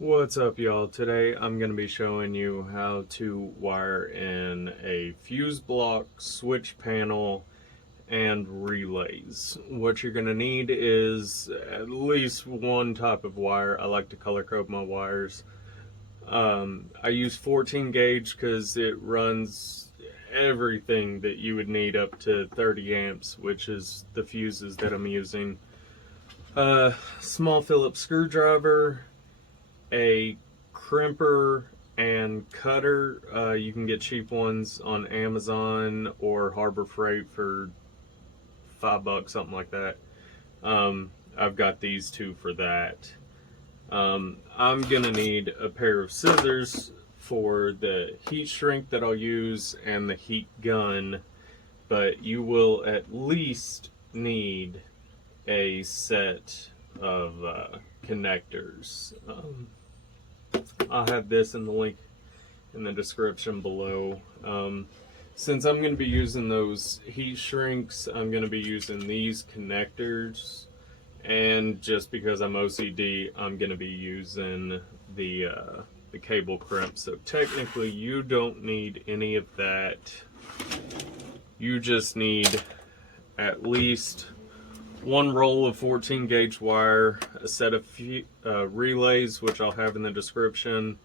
What's up, y'all? Today I'm going to be showing you how to wire in a fuse block, switch panel, and relays. What you're going to need is at least one type of wire. I like to color code my wires. I use 14 gauge because it runs everything that you would need up to 30 amps, which is the fuses that I'm using. Small Phillips screwdriver, a crimper and cutter. You can get cheap ones on Amazon or Harbor Freight for $5, something like that. I've got these two for that. I'm gonna need a pair of scissors for the heat shrink that I'll use and the heat gun, but you will at least need a set of connectors. I'll have this in the link in the description below. Since I'm going to be using those heat shrinks, I'm going to be using these connectors, and just because I'm OCD, I'm going to be using the cable crimp. So technically you don't need any of that. You just need at least one roll of 14 gauge wire, a set of relays, which I'll have in the description,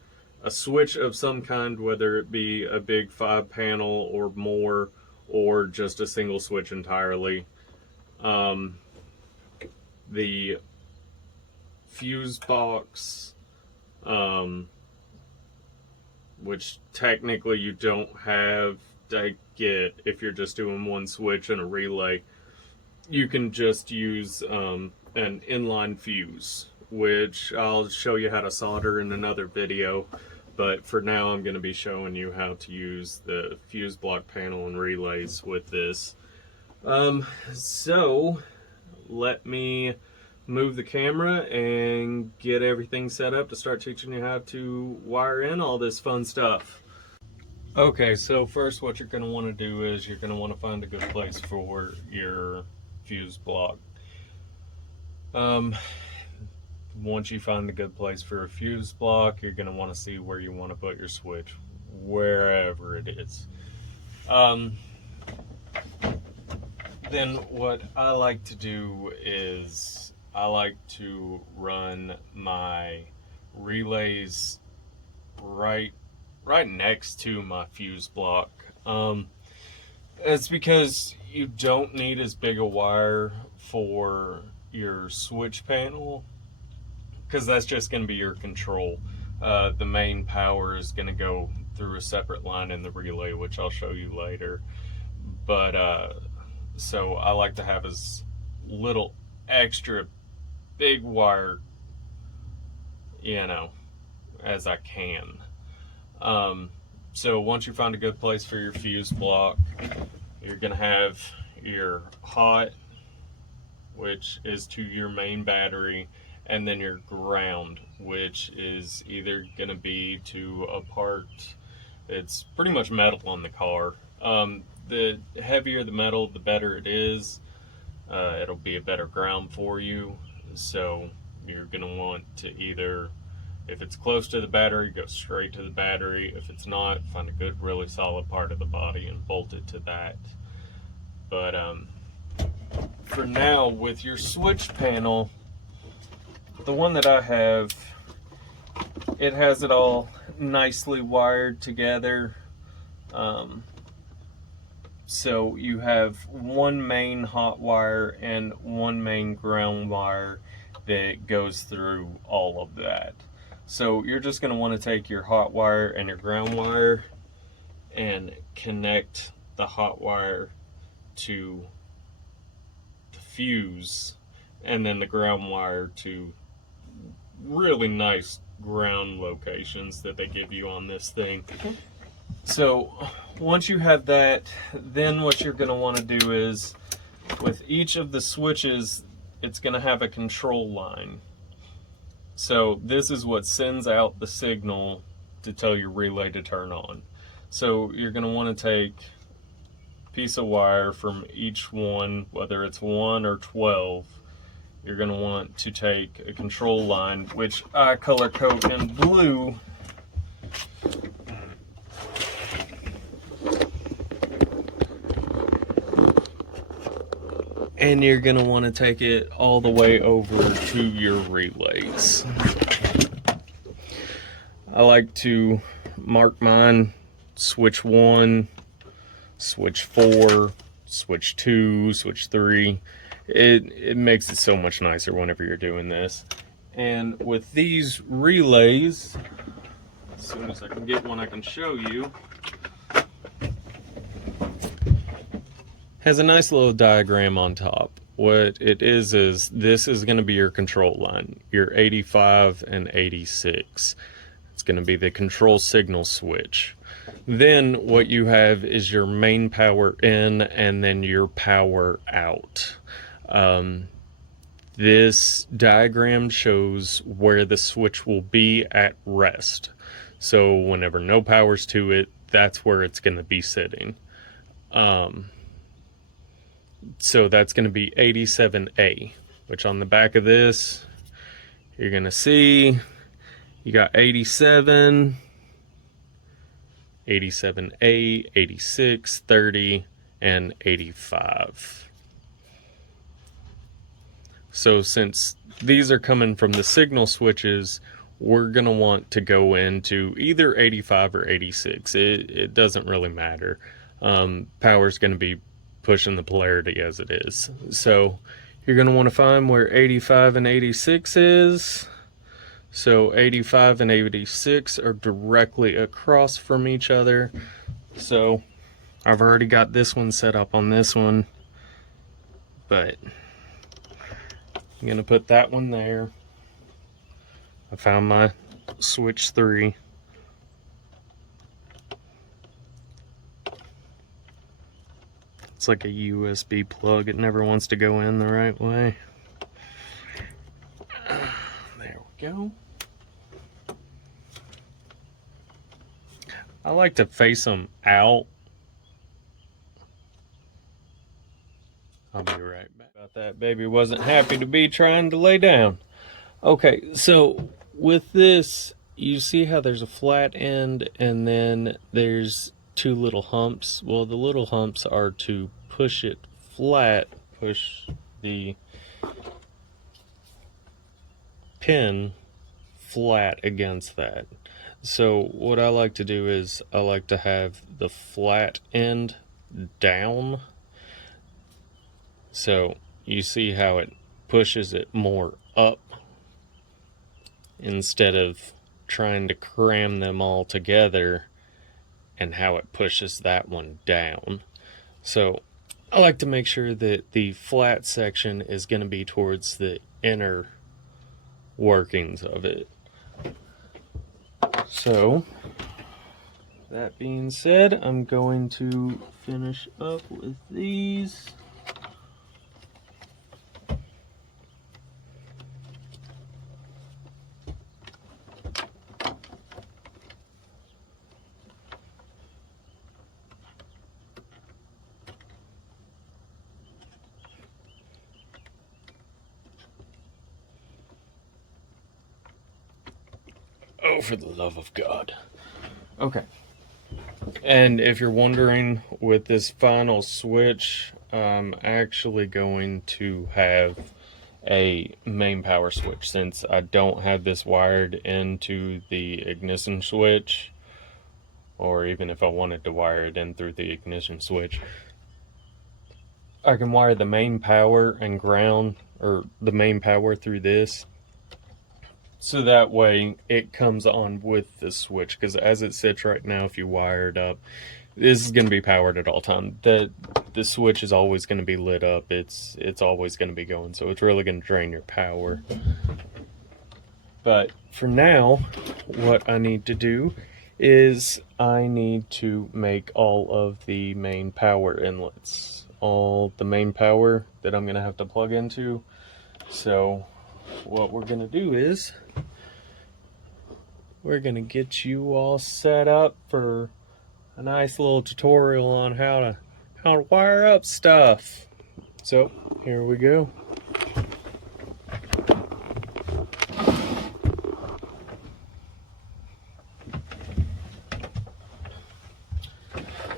a switch of some kind, whether it be a big 5-panel or more, or just a single switch entirely. The fuse box, which technically you don't have to get if you're just doing one switch and a relay. You can just use an inline fuse, which I'll show you how to solder in another video, but for now I'm going to be showing you how to use the fuse block panel and relays with this. So let me move the camera and get everything set up to start teaching you how to wire in all this fun stuff. Okay, so first what you're going to want to do is you're going to want to find a good place for your fuse block. Once you find the good place for a fuse block, you're going to want to see where you want to put your switch, wherever it is. Then what I like to do is I like to run my relays right next to my fuse block. It's because you don't need as big a wire for your switch panel, because that's just going to be your control. The main power is going to go through a separate line in the relay, which I'll show you later. But so I like to have as little extra big wire, as I can. So once you find a good place for your fuse block, you're going to have your hot, which is to your main battery, and then your ground, which is either going to be to a part, it's pretty much metal on the car. The heavier the metal, the better it is. It'll be a better ground for you. So you're going to want to either, if it's close to the battery, go straight to the battery. If it's not, find a good, really solid part of the body and bolt it to that. But for now, with your switch panel, the one that I have, it has it all nicely wired together. So you have one main hot wire and one main ground wire that goes through all of that. So you're just going to want to take your hot wire and your ground wire and connect the hot wire to the fuse, and then the ground wire to really nice ground locations that they give you on this thing. So once you have that, then what you're going to want to do is, with each of the switches, it's going to have a control line. So this is what sends out the signal to tell your relay to turn on. So you're going to want to take a piece of wire from each one, whether it's 1 or 12, you're going to want to take a control line, which I color code in blue. And you're going to want to take it all the way over to your relays. I like to mark mine switch 1, switch 4, switch 2, switch 3. It makes it so much nicer whenever you're doing this. And with these relays, as soon as I can get one I can show you, has a nice little diagram on top. What it is this is going to be your control line, your 85 and 86. It's going to be the control signal switch. Then what you have is your main power in and then your power out. This diagram shows where the switch will be at rest. So whenever no power's to it, that's where it's going to be sitting. So that's going to be 87A, which on the back of this, you're going to see you got 87, 87A, 86, 30, and 85. So since these are coming from the signal switches, we're going to want to go into either 85 or 86. It doesn't really matter. Power's going to be pushing the polarity as it is. So you're going to want to find where 85 and 86 is. So 85 and 86 are directly across from each other. So I've already got this one set up on this one, but I'm going to put that one there. I found my switch 3. It's like a USB plug. It never wants to go in the right way. There we go. I like to face them out. I'll be right back. About that baby wasn't happy to be trying to lay down. Okay, so with this, you see how there's a flat end and then there's 2 little humps. Well, the little humps are to push it flat, push the pin flat against that. So what I like to do is I like to have the flat end down. So you see how it pushes it more up instead of trying to cram them all together, and how it pushes that one down. So I like to make sure that the flat section is going to be towards the inner workings of it. So that being said, I'm going to finish up with these. Oh, for the love of God. Okay. And if you're wondering, with this final switch, I'm actually going to have a main power switch, since I don't have this wired into the ignition switch, or even if I wanted to wire it in through the ignition switch, I can wire the main power and ground, or the main power through this. So that way it comes on with the switch, because as it sits right now, if you wire it up, this is going to be powered at all times. The switch is always going to be lit up. It's always going to be going, so it's really going to drain your power. But for now, what I need to do is I need to make all of the main power inlets, all the main power that I'm going to have to plug into. So what we're going to do is we're going to get you all set up for a nice little tutorial on how to wire up stuff. So here we go.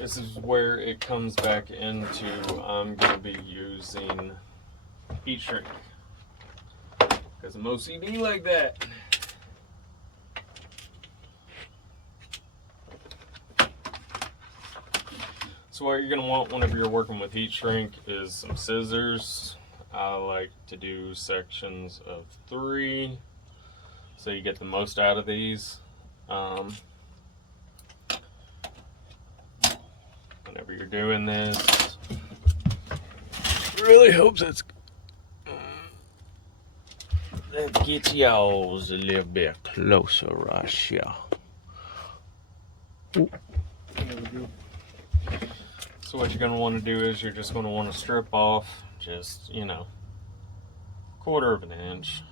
this is where it comes back into I'm going to be using heat shrink because I'm OCD like that. So what you're going to want whenever you're working with heat shrink is some scissors. I like to do sections of 3 so you get the most out of these. Whenever you're doing this, really hope that gets y'all a little bit closer right here. Ooh. There we go. So what you're going to want to do is you're just going to want to strip off just, 1/4 of an inch.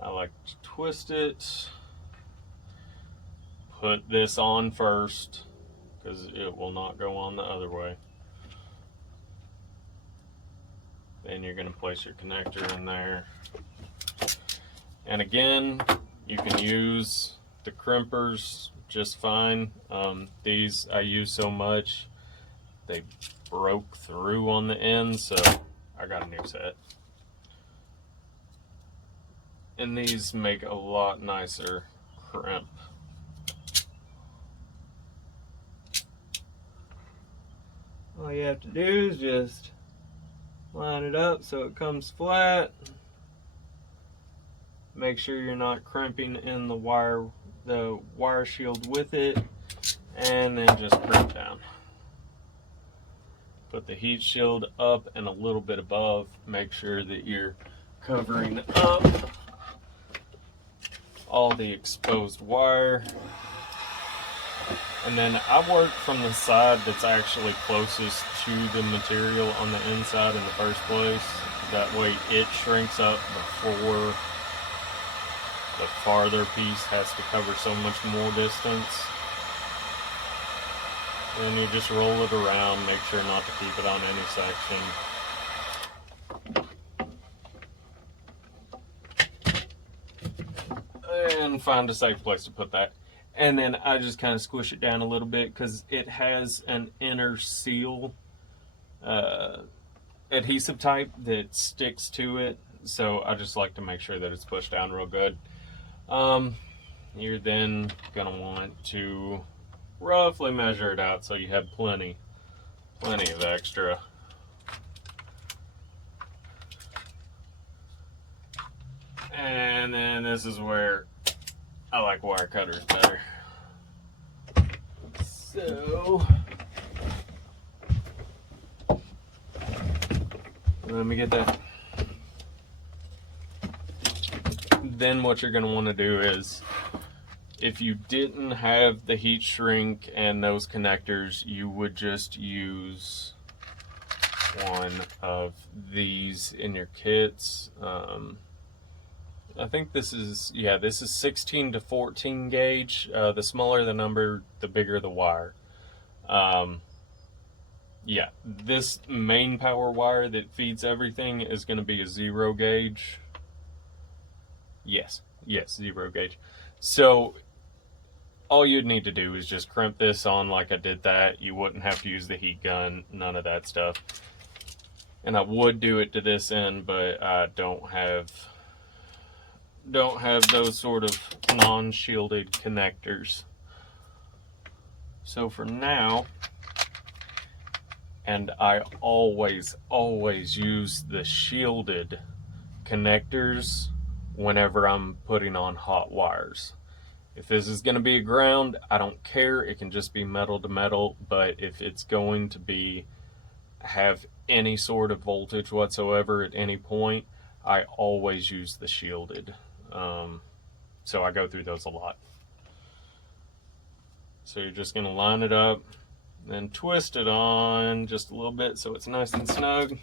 I like to twist it. Put this on first because it will not go on the other way. Then you're going to place your connector in there. And again, you can use the crimpers just fine. These I use so much they broke through on the end, so I got a new set. And these make a lot nicer crimp. All you have to do is just line it up so it comes flat. Make sure you're not crimping in the wire shield with it, and then just crimp down. Put the heat shield up and a little bit above. Make sure that you're covering up all the exposed wire. And then I work from the side that's actually closest to the material on the inside in the first place. That way it shrinks up before the farther piece has to cover so much more distance. Then you just roll it around, make sure not to keep it on any section. And find a safe place to put that. And then I just kind of squish it down a little bit because it has an inner seal adhesive type that sticks to it. So I just like to make sure that it's pushed down real good. You're then going to want to roughly measure it out so you have plenty of extra. And then this is where I like wire cutters better. So let me get that. Then what you're going to want to do is, if you didn't have the heat shrink and those connectors, you would just use one of these in your kits. I think this is 16 to 14 gauge. The smaller the number, the bigger the wire. This main power wire that feeds everything is going to be a 0 gauge. Yes, 0 gauge. So all you'd need to do is just crimp this on like I did that. You wouldn't have to use the heat gun, none of that stuff. And I would do it to this end, but I don't have those sort of non-shielded connectors. So for now, and I always use the shielded connectors whenever I'm putting on hot wires. If this is going to be a ground, I don't care. It can just be metal to metal, but if it's going to have any sort of voltage whatsoever at any point, I always use the shielded. So I go through those a lot. So you're just going to line it up, then twist it on just a little bit so it's nice and snug.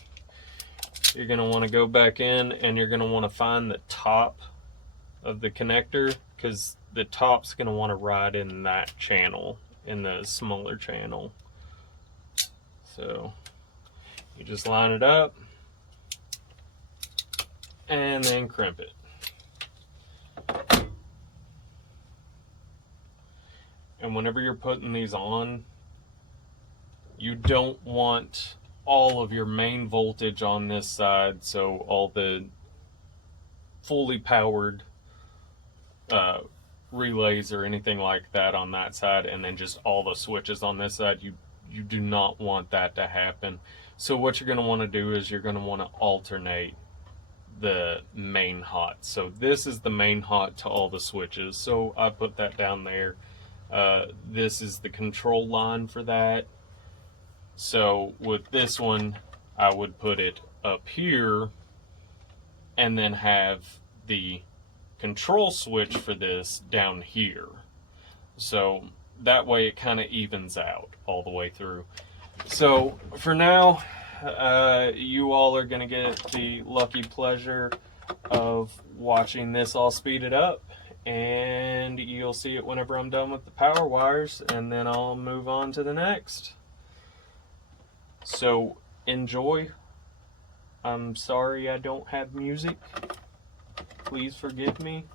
You're going to want to go back in and you're going to want to find the top of the connector, because the top's going to want to ride in that channel, in the smaller channel. So you just line it up and then crimp it. And whenever you're putting these on, you don't want all of your main voltage on this side, so all the fully powered relays or anything like that on that side, and then just all the switches on this side. You do not want that to happen. So what you're going to want to do is you're going to want to alternate the main hot. So this is the main hot to all the switches, so I put that down there. This is the control line for that. So with this one, I would put it up here and then have the control switch for this down here. So that way it kind of evens out all the way through. So for now, you all are going to get the lucky pleasure of watching this all speeded up, and you'll see it whenever I'm done with the power wires, and then I'll move on to the next. So enjoy. I'm sorry I don't have music. Please forgive me.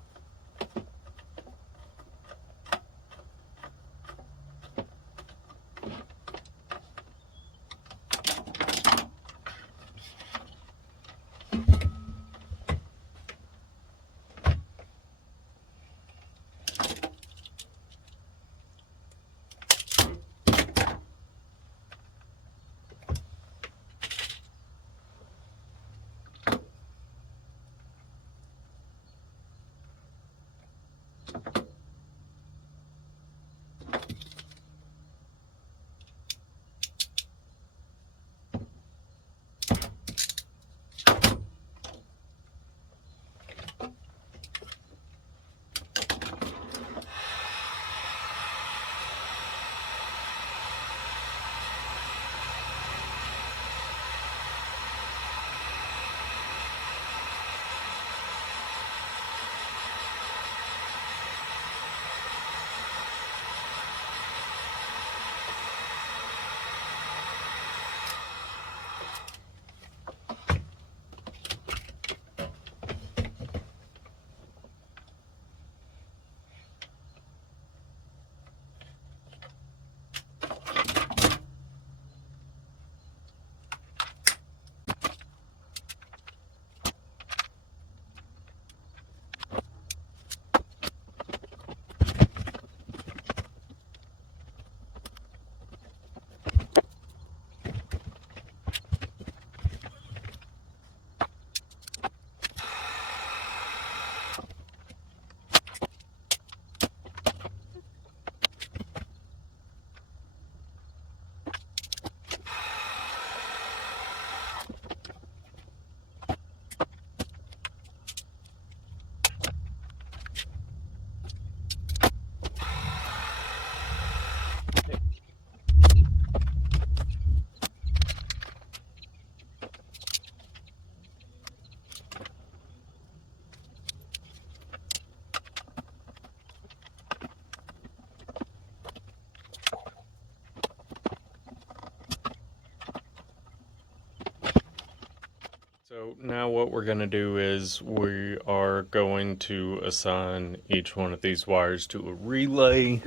So now what we're going to do is we are going to assign each one of these wires to a relay.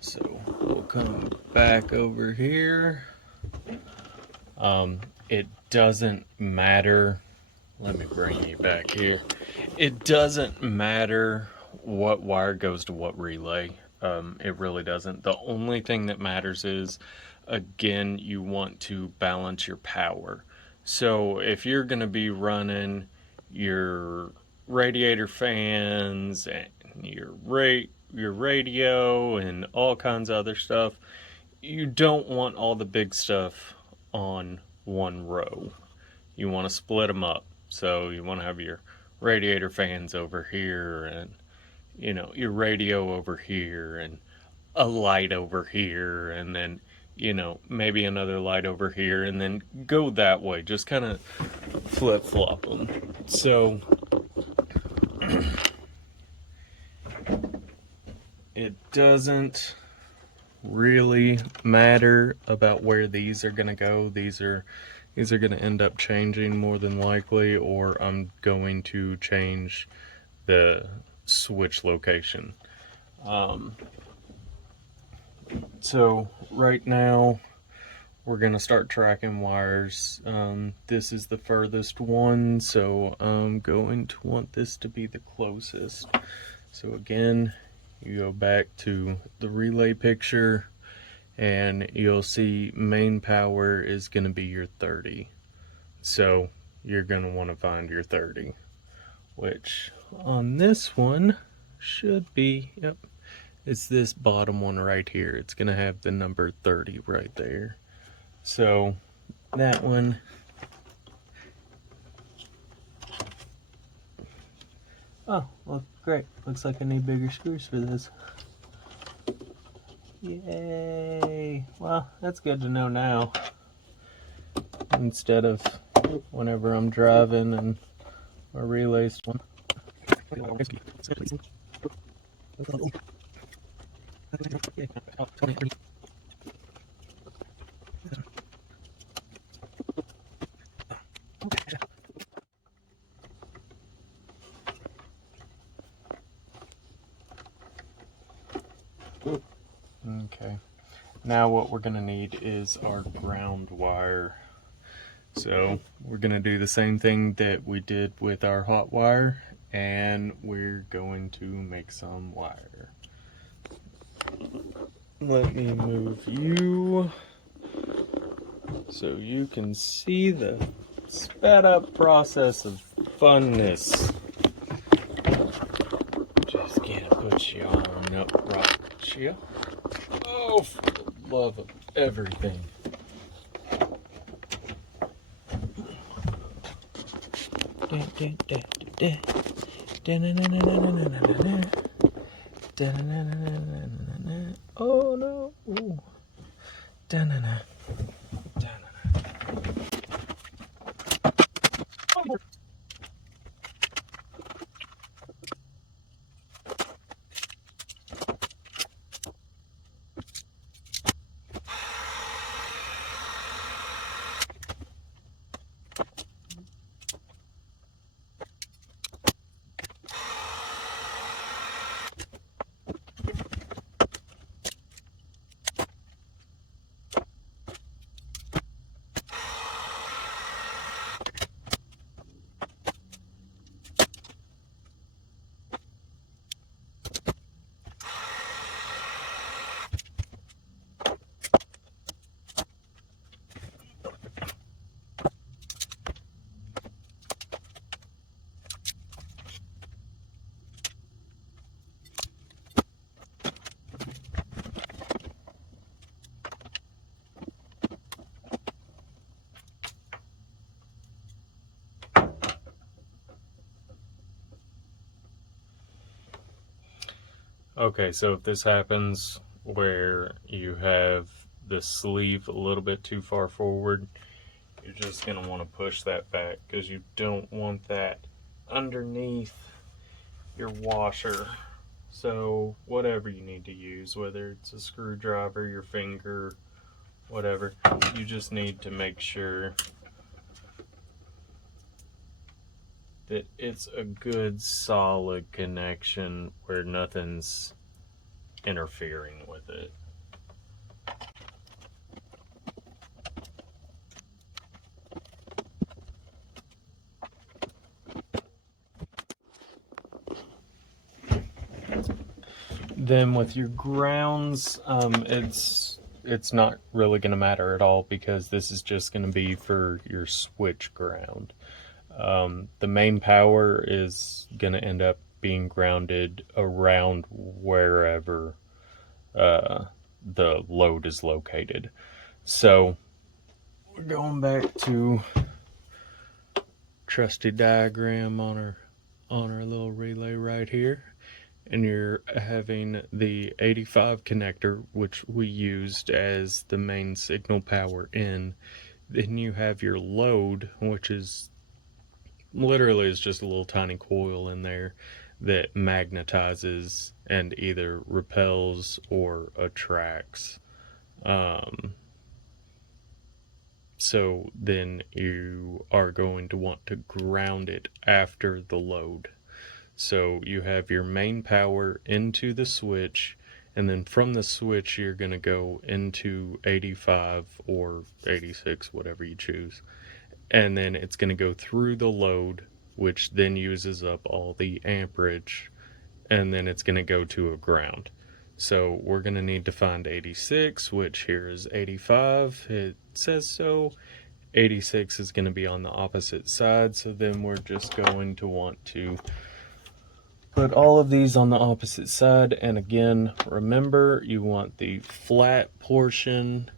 So we'll come back over here. It doesn't matter. Let me bring you back here. It doesn't matter what wire goes to what relay. It really doesn't. The only thing that matters is, again, you want to balance your power. So if you're going to be running your radiator fans and your radio and all kinds of other stuff, you don't want all the big stuff on one row. You want to split them up. So you want to have your radiator fans over here, and your radio over here, and a light over here, and then maybe another light over here, and then go that way. Just kind of flip-flop them. So it doesn't really matter about where these are going to go. These are going to end up changing more than likely, or I'm going to change the switch location. So right now we're gonna start tracking wires. This is the furthest one, so I'm going to want this to be the closest. So again, you go back to the relay picture and you'll see main power is gonna be your 30. So you're gonna want to find your 30, which on this one should be, yep, it's this bottom one right here. It's gonna have the number 30 right there. So that one, oh, well, great. Looks like I need bigger screws for this. Yay! Well, that's good to know now. Instead of whenever I'm driving and my relay's one. Okay, now what we're going to need is our ground wire. So we're going to do the same thing that we did with our hot wire, and we're going to make some wire. Let me move you so you can see the sped up process of funness. Just gonna put you on upright, you. Oh, for the love of everything. Oh no. Ooh. Okay, so if this happens where you have the sleeve a little bit too far forward, you're just going to want to push that back because you don't want that underneath your washer. So whatever you need to use, whether it's a screwdriver, your finger, whatever, you just need to make sure that it's a good solid connection where nothing's interfering with it. Then with your grounds, it's not really going to matter at all because this is just going to be for your switch ground. The main power is going to end up being grounded around wherever the load is located. So we're going back to trusty diagram on our little relay right here, and you're having the 85 connector, which we used as the main signal power in. Then you have your load, which is literally is just a little tiny coil in there that magnetizes and either repels or attracts. So then you are going to want to ground it after the load. So you have your main power into the switch, and then from the switch you're going to go into 85 or 86, whatever you choose, and then it's going to go through the load, which then uses up all the amperage, and then it's going to go to a ground. So we're going to need to find 86, which here is 85. It says so. 86 is going to be on the opposite side, so then we're just going to want to put all of these on the opposite side. And again, remember, you want the flat portion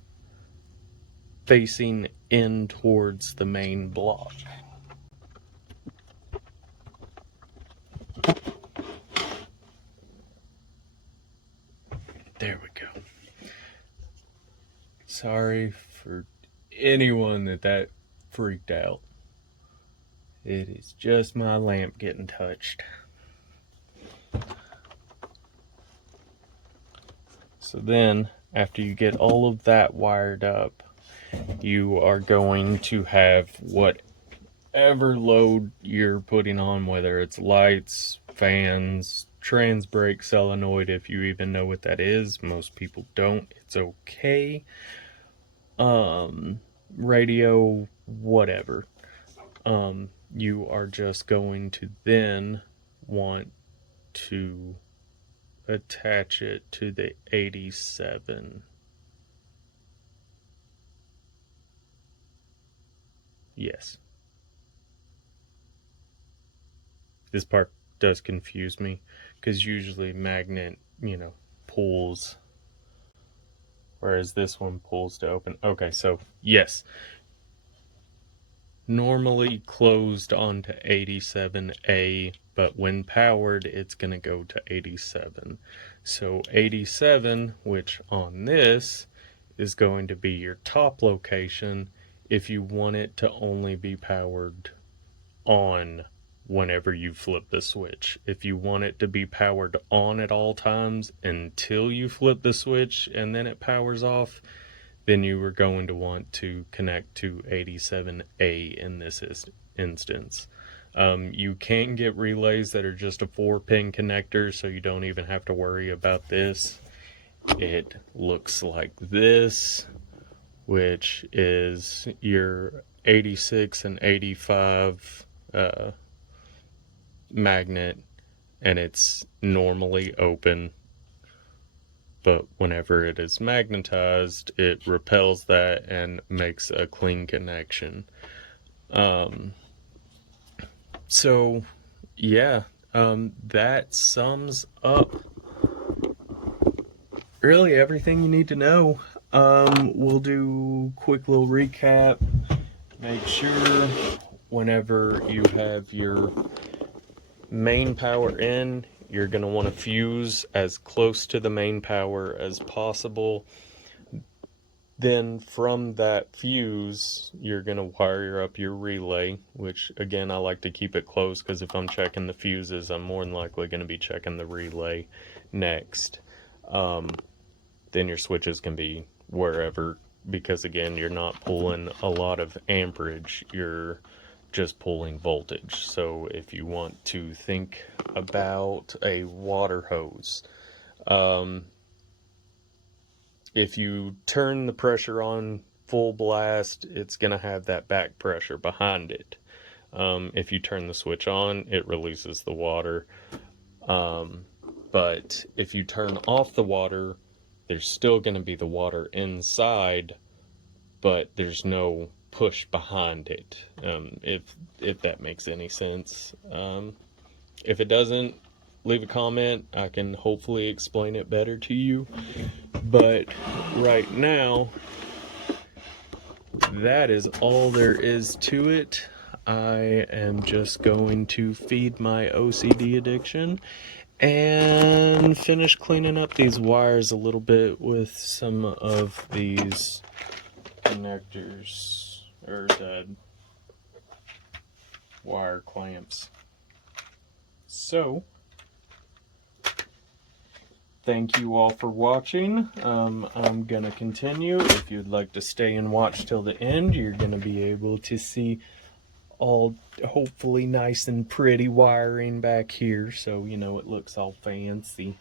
facing in towards the main block. There we go. Sorry for anyone that freaked out. It is just my lamp getting touched. So then, after you get all of that wired up, you are going to have whatever load you're putting on, whether it's lights, fans, trans brake solenoid, if you even know what that is. Most people don't. It's okay. Radio, whatever. You are just going to then want to attach it to the 87. Yes. This part does confuse me, because usually magnet, pulls, whereas this one pulls to open. Okay, so yes, normally closed onto 87A, but when powered it's going to go to 87. So 87, which on this is going to be your top location if you want it to only be powered on whenever you flip the switch. If you want it to be powered on at all times until you flip the switch and then it powers off, then you are going to want to connect to 87A in this instance. You can get relays that are just a 4-pin connector, so you don't even have to worry about this. It looks like this, which is your 86 and 85 magnet, and it's normally open, but whenever it is magnetized, it repels that and makes a clean connection. So yeah, that sums up really everything you need to know. We'll do a quick little recap. Make sure whenever you have your main power in, you're going to want to fuse as close to the main power as possible. Then from that fuse, you're going to wire up your relay, which again, I like to keep it close, because if I'm checking the fuses, I'm more than likely going to be checking the relay next. Then your switches can be wherever, because again, you're not pulling a lot of amperage, you're just pulling voltage. So if you want to think about a water hose, if you turn the pressure on full blast, it's going to have that back pressure behind it. If you turn the switch on, it releases the water. But if you turn off the water, there's still going to be the water inside, but there's no push behind it, if that makes any sense. If it doesn't, leave a comment. I can hopefully explain it better to you. But right now, that is all there is to it. I am just going to feed my OCD addiction and finish cleaning up these wires a little bit with some of these connectors, or the wire clamps. So, thank you all for watching. I'm gonna continue. If you'd like to stay and watch till the end, you're gonna be able to see all hopefully nice and pretty wiring back here, so it looks all fancy.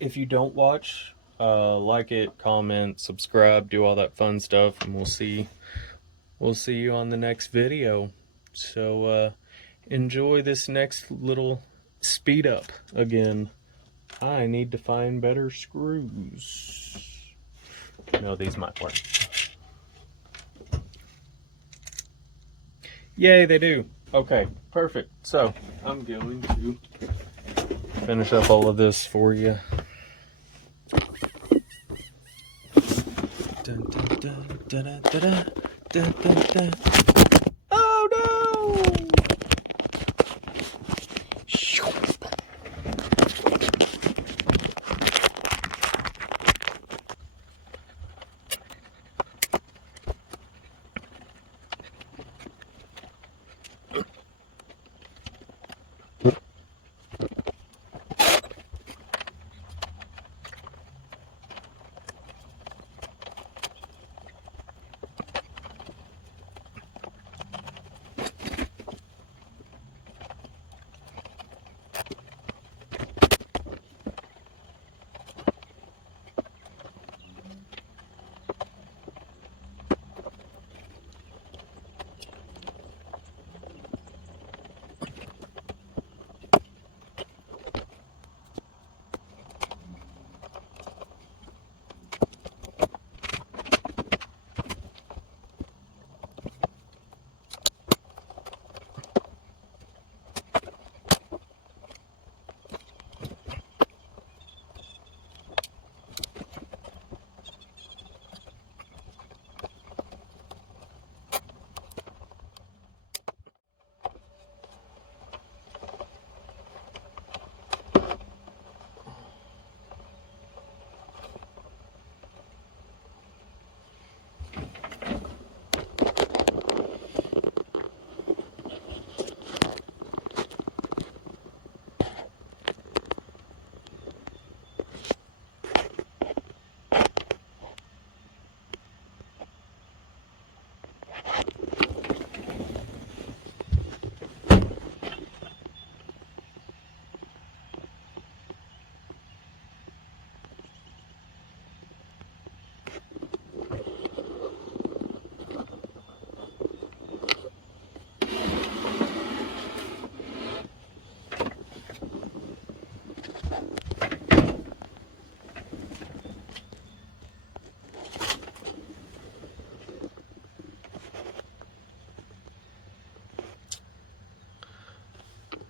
if you don't watch, like it, comment, subscribe, do all that fun stuff, and we'll see you on the next video. So enjoy this next little speed up again. I need to find better screws. No, these might work. Yay, they do. Okay, perfect. So I'm going to finish up all of this for you. Dun, dun, dun, dun, dun, dun, dun, dun, dun. Oh no!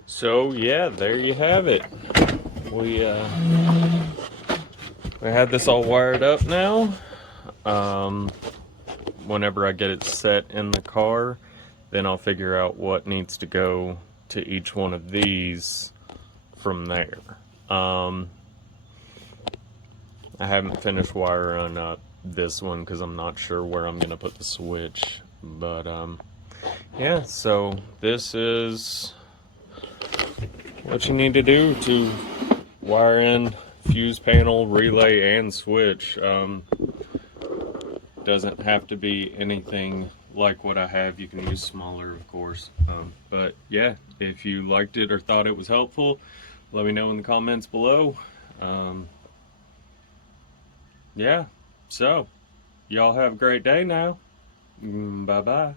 So yeah, there you have it. We had this all wired up now. Whenever I get it set in the car, then I'll figure out what needs to go to each one of these from there. I haven't finished wiring up this one because I'm not sure where I'm gonna put the switch, but yeah, so this is what you need to do to wire in fuse panel, relay, and switch. Doesn't have to be anything like what I have. You can use smaller, of course. But yeah, if you liked it or thought it was helpful, let me know in the comments below. Yeah, so y'all have a great day now. Bye bye.